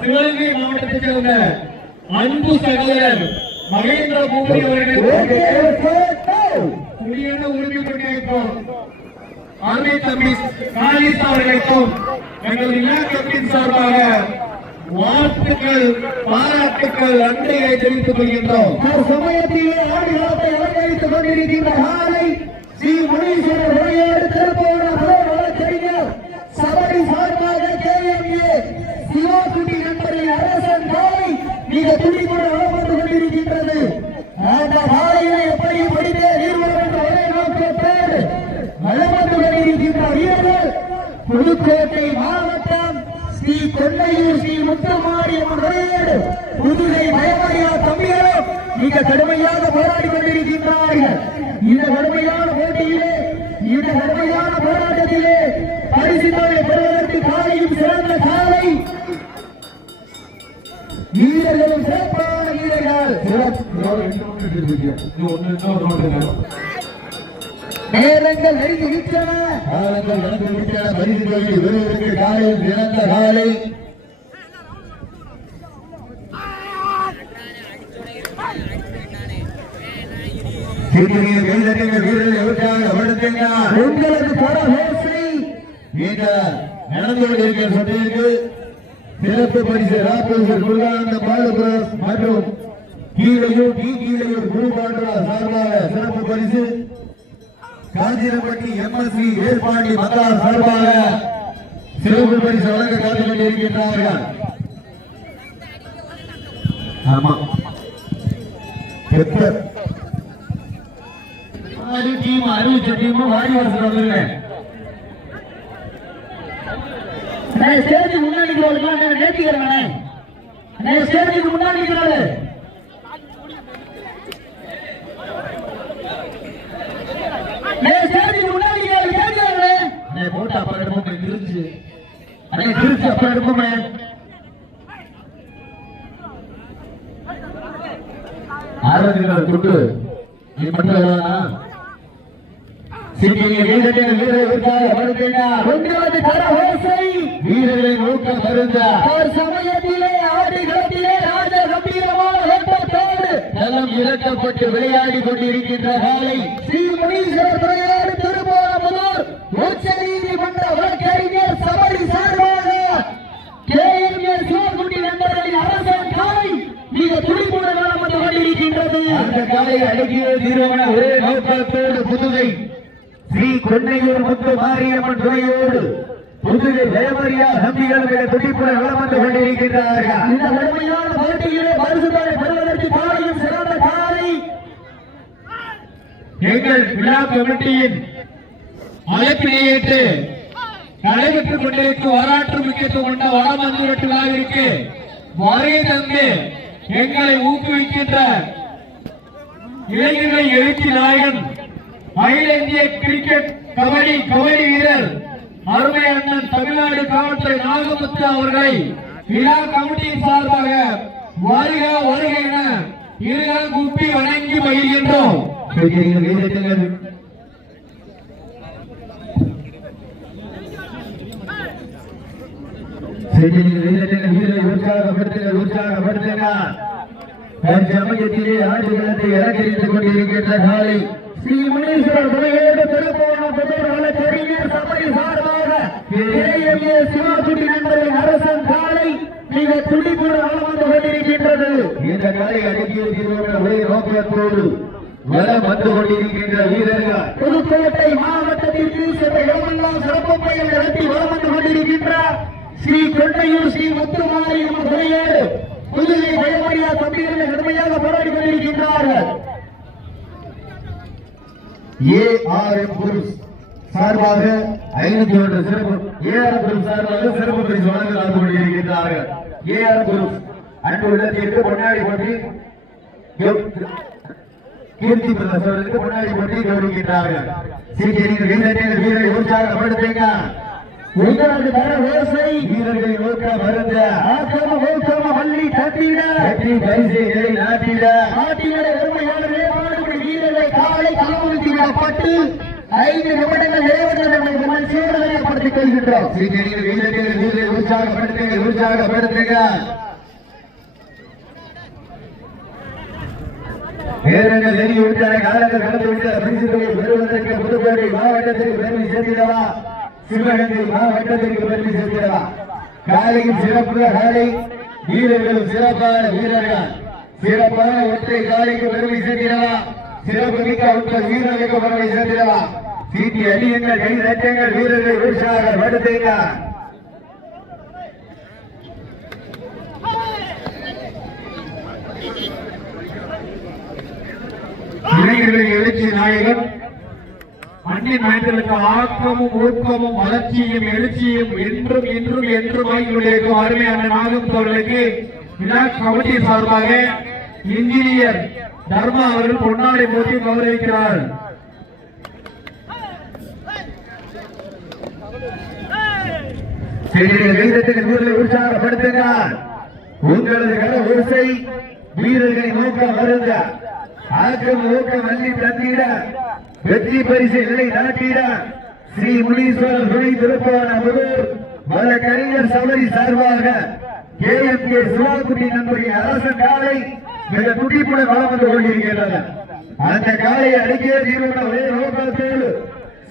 சிவகங்கை மாவட்டத்தைச் சேர்ந்த அன்பு சகோதரர் மகேந்திர பூபதி அவர்களுக்கும் குடியான உரிமை அருமை தம்பி காலிஸ் அவர்களுக்கும் எங்கள் இயக்கத்தின் சார்பாக வாழ்த்துக்கள் பாராட்டுக்கள் நன்றிகளை தெரிவித்துக் கொள்கின்றோம். சமயத்திலே ஆடுகளத்தை அலங்கரித்துக் கொண்டிருக்கின்ற காலை ஸ்ரீ முனீஸ்வரர் உரையோடு திருப்போன வழக்கறிஞர் சபரி சார்பாக கேஎம்ஏ சிவாக்குடி நண்பரின் அரசன் காலை மிக துடிப்புடன் வளம் வந்து கொண்டிருக்கின்றது. அந்த காலையிலே எப்படி படித்தே வீரர்கள் என்ற ஒரே நோக்கத்தோடு வளம் கொண்டிருக்கின்ற வீரர்கள் புதுக்கோட்டை மாவட்டம் ஸ்ரீ கொன்னையூர் ஸ்ரீ முத்துமாரியம்மன் உரையோடு புதுகை பயமறியா தம்பிகளும் மிக கடுமையாக போராடி கொண்டிருக்கின்றார்கள். இந்த கடுமையான போட்டியிலே இந்த கடுமையான போராட்டத்திலே பரிசு தொகை பெறுவதற்கு காலையும் சிறந்த காலை வீரர்களும் சிறப்பான வீரர்கள் நேரங்கள் நெருங்கி விட்டன காலங்கள் நடந்து விட்டன காலையில் காலை வீரர்கள் இந்த நடந்து கொண்டிருக்கிற சபைக்கு சிறப்பு பரிசு ராப்பரிசர் முருகானந்த பாலபுரம் மற்றும் கீழையூர் டி கீழையூர் குருபாண்டா சார்பாக சிறப்பு பரிசு. காஞ்சிரப்பட்டி எம்எஸ்சி ஏற்பாண்டி மத்தார் சார்பாக சிறப்பு பரிசு வழங்க காத்துக் கொண்டிருக்கின்றார்கள் ஆமா. பெப்பர் ஆறு டீம் அறிவிச்ச டீம் வாடி வருஷம் வந்துருங்க. நான் ஸ்டேஜ் முன்னாடி நிற்கிறவங்களுக்கு நான் நேர்த்திக்கிறேன் நான் ஸ்டேஜுக்கு முன்னாடி நிற்கிறாரு நான் ஸ்டேஜுக்கு முன்னாடி நிற்கிறாரு கேட்கிறாரு அண்ணே போட்டு அப்புறம் எடுப்போம் திருச்சி அண்ணே திருச்சி அப்புறம் எடுப்போமே ஆரம்பிக்கிற துட்டு நீ மட்டும் எவ்வளோண்ணா சிக்கிங்க வீரர்கள் வீரர்களுக்காக வருகிறார் உங்களது கர ஓசை வீரர்களின் ஊக்கம் மருந்த ஒரு சமயத்திலே ஆடுகளத்திலே ராஜ கம்பீரமான வெப்பத்தோடு இறக்கப்பட்டு விளையாடி கொண்டிருக்கின்ற காலை ஸ்ரீ முனீஸ்வரர் துறையோடு திருப்போணமுதூர் உச்ச நீதிமன்ற வழக்கறிஞர் சபரி சார்பாக கேஎம்ஏ சிவகுண்டி நண்பர்களின் அரசன் காலை மிக துடிப்புடன் வளம் வந்து கொண்டிருக்கின்றது. அந்த காலை அடக்கிய தீர்வான ஒரே நோக்கத்தோடு புதுகை ஸ்ரீ கொன்னையூர் முத்து மாரியம்மன் துணையோடு புதுகை ஜெயமரியா நம்பிகள் மிக துடிப்புடன் வளம் வந்து கொண்டிருக்கின்றார்கள். இந்த கடுமையான போட்டியிலே பரிசுகளை பெறுவதற்கு காலையும் சிறந்த காலை எங்கள் விழா கமிட்டியின் அழைப்பினை ஏற்று நடைபெற்றுக் கொண்டிருக்கும் வரலாற்று முக்கியத்துவம் கொண்ட வடமஞ்சுரட்டு விழாவிற்கு வருகை தந்து எங்களை ஊக்குவிக்கின்ற இளைஞர்களை எழுச்சி நாயகன் அகில இந்திய கிரிக்கெட் கபடி கபடி வீரர் அருமை அண்ணன் தமிழ்நாடு காவல்துறை நாகமுத்து அவர்களை விழா கமிட்டியின் சார்பாக வருக வருக என இருகால் குப்பி வணங்கி மகிழ்கின்றோம். கொண்டிருக்கின்ற காலை ஸ்ரீ முனீஸ்வரர் துணையோடு திருப்போணம் புதூர் வழக்கறிஞர் சபரி சார்பாக கேஎம்ஏ நண்பரின் அரசன் காலை மிக துடிப்புடன் வளம் வந்து கொண்டிருக்கின்றது. இந்த காலை அடக்கிய ஒரே நோக்கத்தோடு வலம் வந்து கொண்டிருக்கின்ற வீரர்கள். புதுக்கோட்டை மாவட்டத்திற்கு சென்ற இடமெல்லாம் சிறப்பு பயணம் நடத்தி வந்து ஸ்ரீ கொண்டையூர் ஸ்ரீ முத்துமாரியம்மன் துணையோடு புதுகை பயமறியா தம்பிகளை கடுமையாக போராடி கொண்டிருக்கின்றார்கள். ஏ ஆர் எம் குரூஸ் சார்பாக ஐநூத்தி ஒன்று சிறப்பு ஏ ஆர் குரூப் சார்பாக சிறப்பு பரிசு வழங்க கொண்டிருக்கின்றார்கள். ஏ ஆர் குரூப் அன்பு உள்ளத்திற்கு பொன்னாடி போட்டி கீர்த்தி பிரதேசத்திற்கு பொன்னாடி போட்டி கௌரவிக்கின்றார்கள். சீக்கிரம் வீரர்கள் வீரரை உற்சாகப்படுத்துங்க. உங்களது தர ஓசை. வீரர்களின் ஊக்கம் மருந்த ஆக்கம ஊக்கம வள்ளி தட்டிட வெற்றி பரிசை நிலை நாட்டிட. நாட்டினுடைய உண்மையான மேம்பாடுபடி வீரர்களை காலை களமுறுத்தி விடப்பட்டு ஐந்து நிமிடங்கள் நிறைவேற்ற நம்ம சீர்நிலைப்படுத்திக் கொள்கின்றோம். சீக்கிரம் வீரர்கள் வீரரை உற்சாகப்படுத்துங்க உற்சாகப்படுத்துங்க. வீரர்கள் நெறி விட்டார காலங்கள் கடந்து விட்ட பரிசுகளை பெறுவதற்கு புதுக்கோட்டை மாவட்டத்திற்கு பெருமை சேர்த்திடவா? சிவகங்கை மாவட்டத்திற்கு பெருமை சேர்த்திடவா? காலையும் சிறப்பு காலை வீரர்களும் சிறப்பான வீரர்கள். சிறப்பான ஒற்றை காலைக்கு பெருமை சேர்த்திடவா? சிறப்பு மிக்க ஒற்றை வீரர்களுக்கு பெருமை சேர்த்திடவா? சீட்டி அடியுங்கள் கை தட்டுங்கள் வீரர்களை இளைஞர்களின் எழுச்சி நாயகன் மண்ணின் மனிதர்களுக்கு ஆக்கமும் ஊக்கமும் வளர்ச்சியும் எழுச்சியும் என்றும் இன்றும் என்றும் ஆகிக் அருமை அருமையான நாகம் அவர்களுக்கு விழா கமிட்டி சார்பாக இன்ஜினியர் தர்மா அவர்கள் பொன்னாடை போட்டி கௌரவிக்கிறார். வீரத்தின் உங்களது கட ஓசை வீரர்களை நோக்க வருங்க. ஆக்கம் ஊக்கம் அள்ளி தந்திட வெற்றி பரிசு எல்லை நாட்டிட ஸ்ரீ முனீஸ்வரர் துணை திருப்பான முதல் வழக்கறிஞர் சபரி சார்பாக கே எம் கே சிவாகுட்டி நம்முடைய அரசு காலை மிக துடிப்புடன் வளம் வந்து கொண்டிருக்கின்றனர் அந்த காலை அடிக்கே தீர்வுள்ள ஒரே நோக்கத்தோடு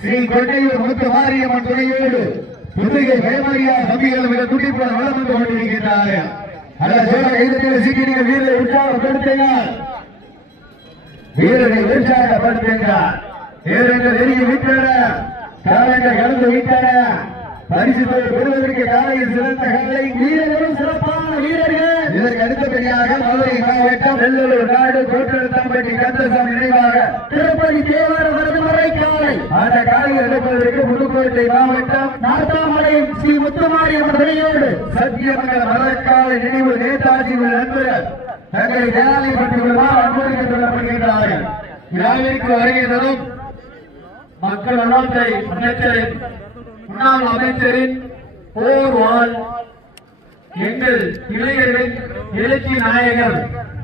ஸ்ரீ கொண்டையூர் மூத்த மாரியம்மன் துணையோடு புதுகை வேமரியா நம்பிகள் மிக துடிப்புடன் வளம் வந்து கொண்டிருக்கின்றார்கள். அல்ல சோழ கைதத்தில் சீக்கிரம் வீரரை உற்சாகப்படுத்தினார். வீரனை உற்சாகப்படுத்துகிறார் வீரர்கள் எரிய விட்டன காலங்கள் கடந்து விட்டன பரிசு தொகை பெறுவதற்கு காலையில் சிறந்த காலை வீரர்களும் சிறப்பான வீரர்கள். இதற்கு அடுத்தபடியாக மதுரை மாவட்டம் வெள்ளலூர் நாடு கோட்டெழுத்தம்பட்டி கந்தசாமி நினைவாக திருப்பதி தேவார வரதுமறை காலை. அந்த காலையில் எடுப்பதற்கு புதுக்கோட்டை மாவட்டம் நார்த்தாமலையும் ஸ்ரீ முத்துமாரி அவர்களையோடு சத்தியமங்கல மரக்காலை நினைவு நேதாஜி நண்பர் தங்களை ஜனாதிபதிகளால் அனுமதிக்க சொல்லப்படுகின்றார்கள். விழாவிற்கு வருகை தரும் மக்கள் நலத்துறை அமைச்சரின் முன்னாள் அமைச்சரின் போர் வாழ் எங்கள் இளைஞர்களின் எழுச்சி நாயகர்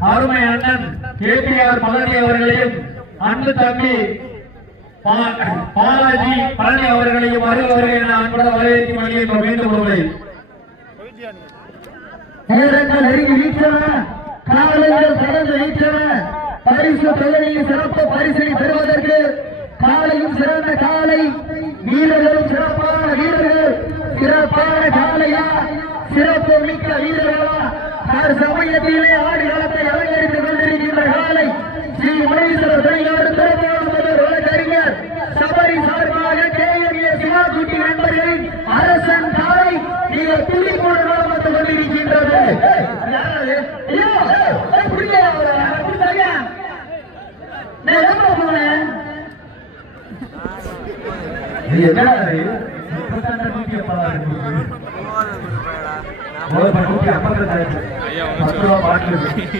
அருமை அண்ணன் கேபிஆர் பழனி அவர்களையும் அன்பு தம்பி பா- பாலாஜி பழனி அவர்களையும் அருள் அவர்களை என அன்புடன் வரவேற்கும் வழியில் மீண்டும் ஒருவை நேரங்கள் நெருங்கி வீட்டன காலங்கள் கடந்து வீட்டன பரிசு தொழிலில் சிறப்பு பரிசினை பெறுவதற்கு காலையும் சிறந்த காலை வீரர்களும் சிறப்பான வீரர்கள். சிறப்பான காலையா? சிறப்பு மிக்க வீரர்களா? அவர் சமயத்திலே ஆடி களத்தை அலங்கரித்துக் கொண்டிருக்கின்ற காலை ஸ்ரீ மணீஸ்வரர் துணையோடு திருப்போடு முதல் வழக்கறிஞர் சபரி சார்பாக கேஎம்ஏ சிவாகுட்டி நண்பர்களின் அரசன் காலை நீங்க துள்ளி போடு வந்து கொண்டிருக்கின்றது யாரது? ஐயோ, ஏய், புரியல அவரை. அப்படி சரியா? நான் எங்க போனேன் இது என்னடா இது? முப்பத்தெட்டு நூத்தி எண்பதாயிரம் இருக்கு. ஒரு நூத்தி ஐம்பத்தெட்டாயிரம். பத்து ரூபா பாட்டில் இருக்கு.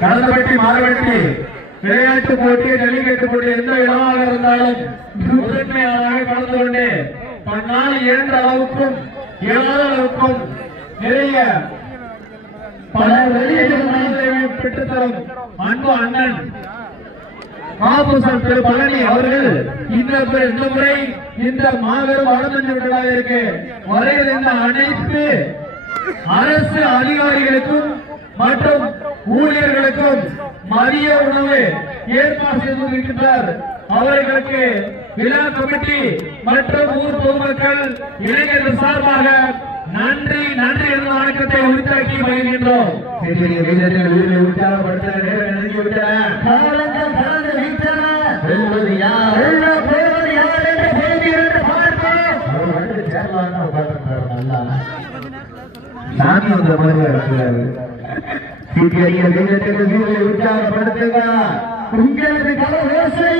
கலந்தபட்டி மாறுபட்டி விளையாட்டு போட்டி ஜல்லிக்கட்டு போட்டி எந்த இடமாக இருந்தாலும் முதன்மையாளராக கலந்து கொண்டு தன்னால் இயன்ற அளவுக்கும் இயலாத அளவுக்கும் நிறைய பல வெளியீடுகளை பெற்றுத்தரும் அன்பு அண்ணன் காபூசன் திரு பழனி அவர்கள் இந்த இந்த முறை இந்த மாபெரும் வடமஞ்சு விழாவிற்கு வருகின்ற அனைத்து அரசு அதிகாரிகளுக்கும் மற்றும் ஊழியர்களுக்கும் மதிய உணவு ஏற்பாடு செய்திருக்கின்றார் அவர்களுக்கு விழா கமிட்டி மற்றும் ஊர் பொதுமக்கள் இளைஞர்கள் சார்பாக நன்றி நன்றி என்ற வணக்கத்தை உரித்தாக்கி வருகின்றோம் உற்சாகப்படுத்த நேரம் நெருங்கிவிட்டன காலங்கள் கடந்து வீட்டன வெல்வது யார் வெல்ல போவது யார் என்று போகிறது பார்ப்போம் அவர் வந்து சேர்லான்னு உட்கார்ந்திருக்காரு நல்லா. சாமி வந்த மாதிரி இருக்கிறாரு சிபிஐ வீரத்துக்கு உற்சாகப்படுத்துங்க. உங்களது ஓசை.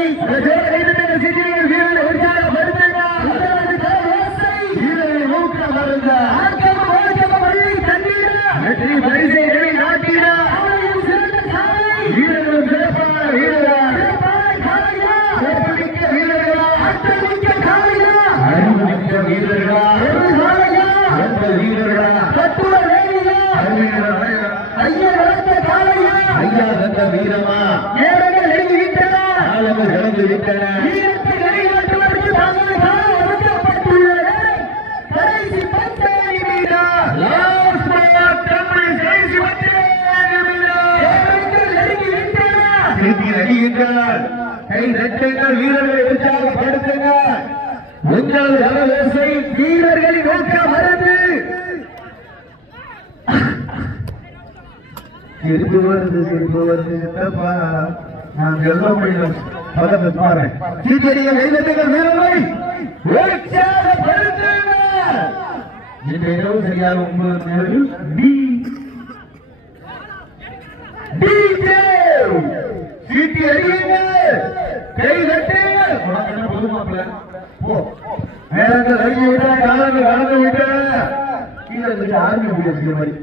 காத்த வீரமா? நேரங்கள் நெருங்கி விட்டன. காலங்கள் கடந்து விட்டன. வீரர்களை உற்சாகப்படுத்துங்கள் வீரர்களின் நோக்க மருந்து சிரிப்பு வந்து சிரிப்பு வந்து தப்பா நான் சொல்ல முடியும்? பதத்தை பாரு. சீக்கிரம் கைதட்டுகள் வீரர்களை உற்சாகப்படுத்துங்க இன்று இரவு சரியாக ஒன்பது நேரில் டி. டிஜே சீட்டி அடியுங்க. கை தட்டுங்க உனக்கு என்ன புது மாப்பிள்ளை? போ. நேரங்கள் அடிக்க விட்டா காலங்கள் கடந்து விட்டா கீழே இருந்து ஆர்மி முடிய மாதிரி.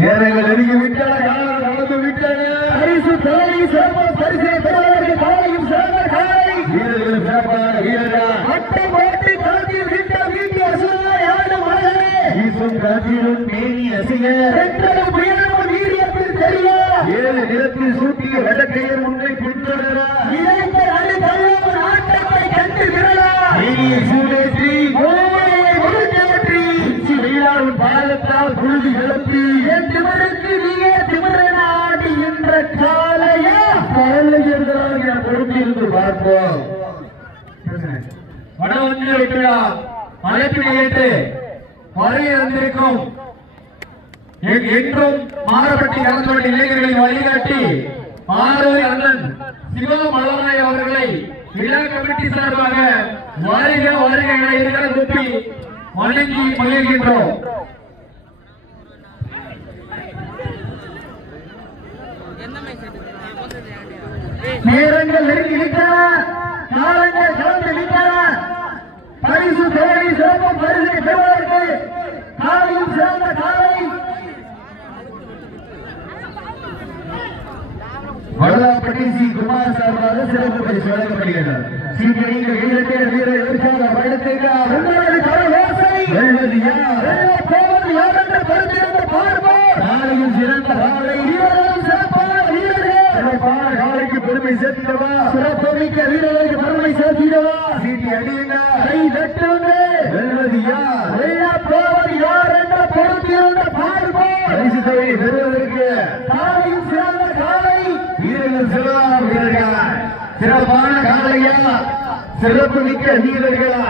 நேரங்கள் அடிக்க விட்டா காலங்கள் கடந்து விட்டன. பரிசு தலைவி சிறப்பு பரிசை பெறுவதற்கு காலையும் சிறந்த காலை. வீரர்கள் சிறப்பான வீரர்கள். அட்டை போட்டு காட்டில் விட்ட வீட்டு அசுரனாய் ஆடும் மகனே வீசும் காற்றிலும் மேனி அசிங்க. வருகை என்றும் மாறுபட்டி கலந்துள்ள இளைஞர்களை வழிகாட்டி ஆரோரி அண்ணன் சிவமலராய் அவர்களை விழா கமிட்டி சார்பாக வருக வருக என இருக்கிற கூப்பி வணங்கி மகிழ்கின்றோம். நேரங்கள் நெருங்கி விட்டன காலங்கள் கலந்து விட்டன பரிசு தேடி சிறப்பும் பரிசை பெறுவதற்கு காலையும் சிறந்த காலை. வடலாப்பட்டி சி குமார் சார்பாக சிறப்பு பரிசு வழங்கப்படுகிறது. சீக்கிரங்க வீரத்தை வீரரை உற்சாகப்படுத்துகிறார் உங்களது கரவோசை வெல்வது யார் வெல்லப்போவது யார் என்று பொறுத்திருந்து பார்ப்போம். காலையும் சிறந்த காலை. வீரர்களும் சிறப்பான வீரர்கள். சிறப்பான காலைக்கு பெருமை சேர்த்திடவா? சிறப்பு மிக்க வீரர்களுக்கு பெருமை சேர்த்திடவா? சீட்டி அடியுங்க கை தட்டுங்க வெல்வது யார் பரிசு தொகையை பெறுவதற்கு காலையும் சிறந்த காலை வீரர்கள் சிறந்த வீரர்களா சிறப்பான காலையா? சிறப்பு மிக்க வீரர்களா?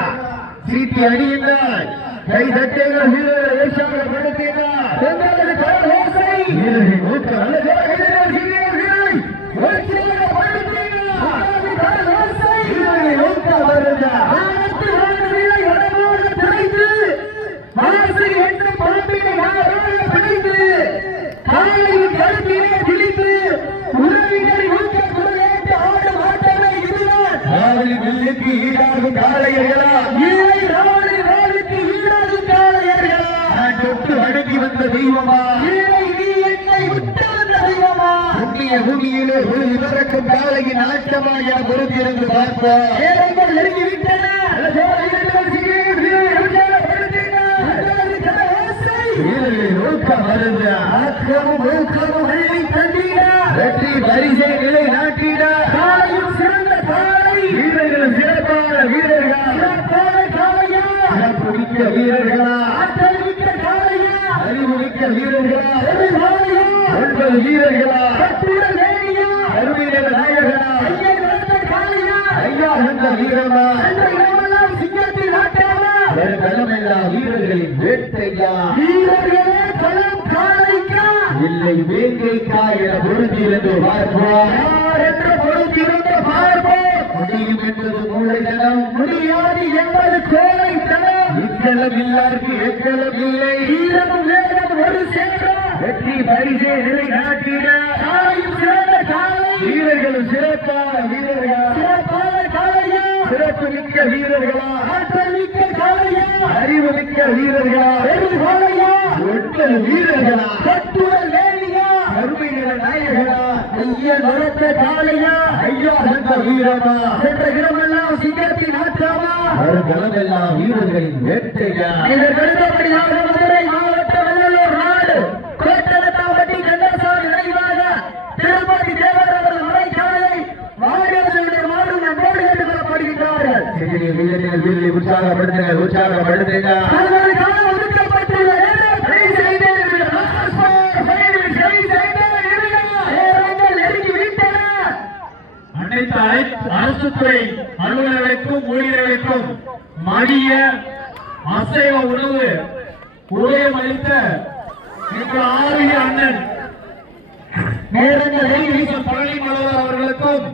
சீட்டி அணியுங்கள் கை தட்டுங்கள் வீரர்கள் உற்சாகப்படுத்துங்கள் எங்களது கரகோசை வீரர்கள் நல்ல வீரர்கள் வீரர்களை வாசை என்று பாம்பினை யாரோடு பிடித்து காலையில் கருத்திலே திணித்து உறவினரை ஊக்கம் குரலேட்டு ஆடும் ஆட்டமே இதுதான். ராவலி வெள்ளிக்கு ஈடாகும் காளையர்களா? இல்லை ராவலி ராவலுக்கு ஈடாகும் காளையர்களா? நான் தொட்டு அடங்கி வந்த தெய்வமா? இல்லை நீ என்னை விட்டு வந்த தெய்வமா? புண்ணிய பூமியிலே ஒரு இவரக்கும் காளையின் ஆட்டமா என பொறுத்திருந்து பார்ப்போம். நெருங்கி விட்டன வெற்றி பரிசை நிலை நாட்டிட. காலையும் சிறந்த காலை. வீரர்களும் சிறப்பான வீரர்கள். சிறப்பான காலையா. சிறப்பு மிக்க வீரர்களா. ஆற்றல் மிக்க காலையா. அறிவு மிக்க வீரர்களா. ஒன்பது வீரர்களா. கருவீரர் நாயகனா. ஐயா வந்த வீரமா சிங்கத்தில் நாட்டாமா வீரர்களின் வேட்டையா. வீரர்களே இல்லை வேங்கைக்கா என பொருந்திருந்து பார்ப்போம். என்று பொருந்திருந்து பார்ப்போம். முடியும் என்பது மூளைதனம் முடியாது என்பது கோழைத்தனம். இக்களம் இல்லாருக்கு எக்களம் இல்லை. வீரமும் வேகம் ஒரு சேரம் வெற்றி பரிசை நிலை நாட்டிட காலையும் சிறந்த காலை வீரர்களும் சிறப்பான வீரர்கள். சிறப்பான காலையா சிறப்பு மிக்க வீரர்களா. ஆற்றல் மிக்க காலையா அறிவு மிக்க வீரர்களா. வெறும் காலையா ஒட்டல் வீரர்களா? கட்டுடல் வேலியா கருமை நிற நாயகனா? ஐயா வளர்த்த காலையா ஐயா வந்த வீரமா சென்ற இடமெல்லாம் சிங்கத்தின் ஆற்றாமா வருகளமெல்லாம் வீரர்களின் வேட்டையா? இதற்கு அடுத்தபடியாக மதுரை மாவட்ட வல்லூர் நாடு கோட்டலத்தாம்பட்டி கந்தசாமி நினைவாக திருப்பதி தேவர் நம்மோடு கேட்டுக் கொள்ளப்படுகின்றார்கள். வீரர்களை உற்சாகப்படுத்துங்கள் உற்சாகப்படுத்துங்கள் அதனால் காலம் ஒதுக்கப்பட்டுள்ள நேரம் சரி செய்தே இருக்கிற. சரி செய்தே இருக்கிற. நேரம் ஊழியர்களுக்கும் மடிய அசைவ உணவு உதயம் அளித்த எங்கள் ஆரோக்கிய அண்ணன் நேரங்கள் பழனி மலர் அவர்களுக்கும்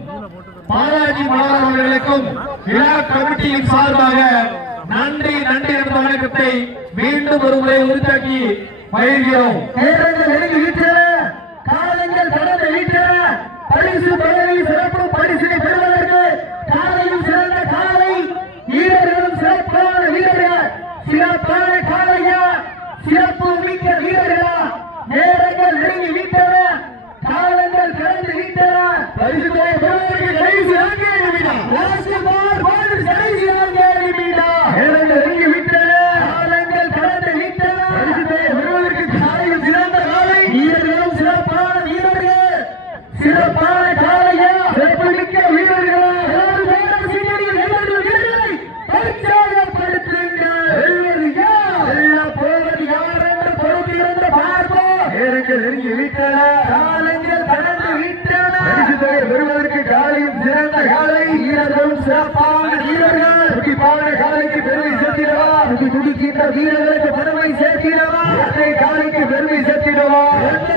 பாலாஜி மலர் அவர்களுக்கும் விழா கமிட்டியின் சார்பாக நன்றி நன்றி என்ற வணக்கத்தை மீண்டும் ஒரு முறை உறுத்தாக்கி பயிர்கிறோம் நேரங்கள் நெருங்கி விட்டன காலங்கள் கடந்து விட்டன பரிசு பதவி சிறப்பு பரிசினை பெறுவதற்கு காலையும் சிறந்த காலை வீரர்களும் சிறப்பான வீரர்கள் சிறப்பான காலையா சிறப்பு மிக்க வீரர்களா நேரங்கள் நெருங்கி விட்டன காலங்கள் கடந்து விட்டன பரிசு தொகை பெறுவதற்கு கடைசி நான்கே நிமிடம் லாஸ்ட் பால் பால் கடைசி நான்கே நிமிடம் நேரங்கள் நெருங்கி விட்டன காலங்கள் கடந்து விட்டன பரிசு தொகை பெறுவதற்கு காலையும் சிறந்த காலை வீரர்களும் சிறப்பான வீரர்கள் சிறப்பான காலையா சிறப்பு மிக்க வீரர்களா எல்லாரும் வேறு சீனியர்கள் வெல்வது வீரர்களை உற்சாகப்படுத்துங்கள் வெல்வது யார் வெல்ல போவது யார் என்று பொறுத்திருந்து பார்ப்போம் நேரங்கள் நெருங்கி விட்டன காலங்கள் கடந்து விட்டன பரிசு தொகை பெறுவதற்கு காலையும் சிறந்த காலை வீரர்களும் சிறப்பான வீரர்கள். துடிப்பான காலைக்கு பெருமை சேர்த்திடவா? துடி துடிக்கின்ற வீரர்களுக்கு பெருமை சேர்த்திடவா? இரட்டை காலைக்கு பெருமை சேர்த்திடவா? இரட்டை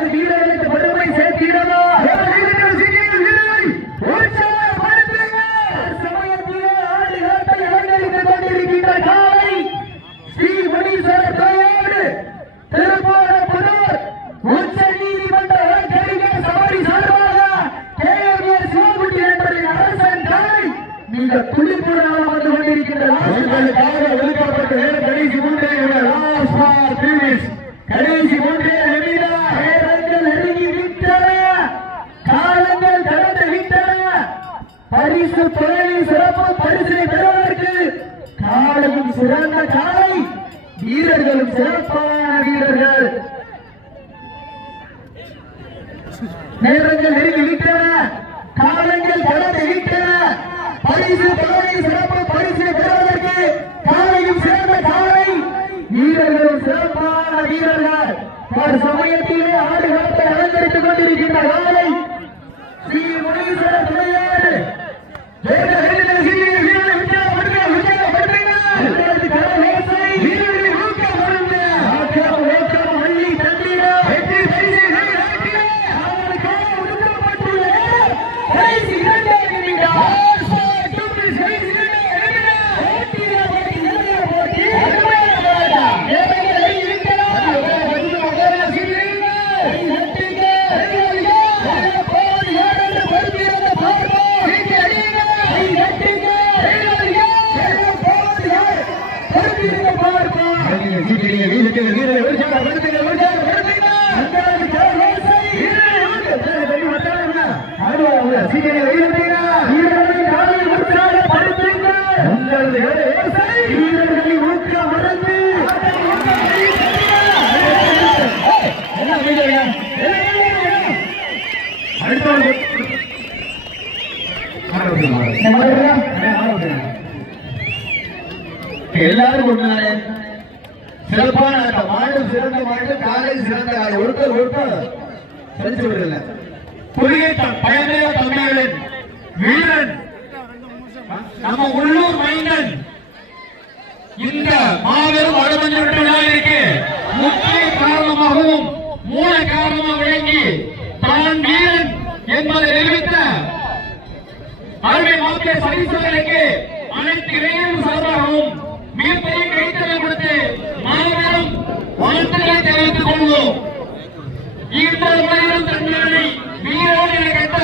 தாங்கள் சிறந்த ஒருத்தர் ஒருத்தர் சந்திச்சு வீரன் நம்ம உள்ளூர் மைந்தன். இந்த மாபெரும் வடமஞ்சு விழாவிற்கு முக்கிய காரணமாகவும் மூல காரணமாக விளங்கி தான் வீரன் என்பதை நிரூபித்த அருமை மாப்பிய சதீஸ்வரனுக்கு அனைத்து இளைஞரும் சார்பாகவும் மிகப்பெரிய கைத்தலை கொடுத்து மாபெரும் వార్తలుగా తెలియకుండా ఈ తొమ్మిది మీరు గంట.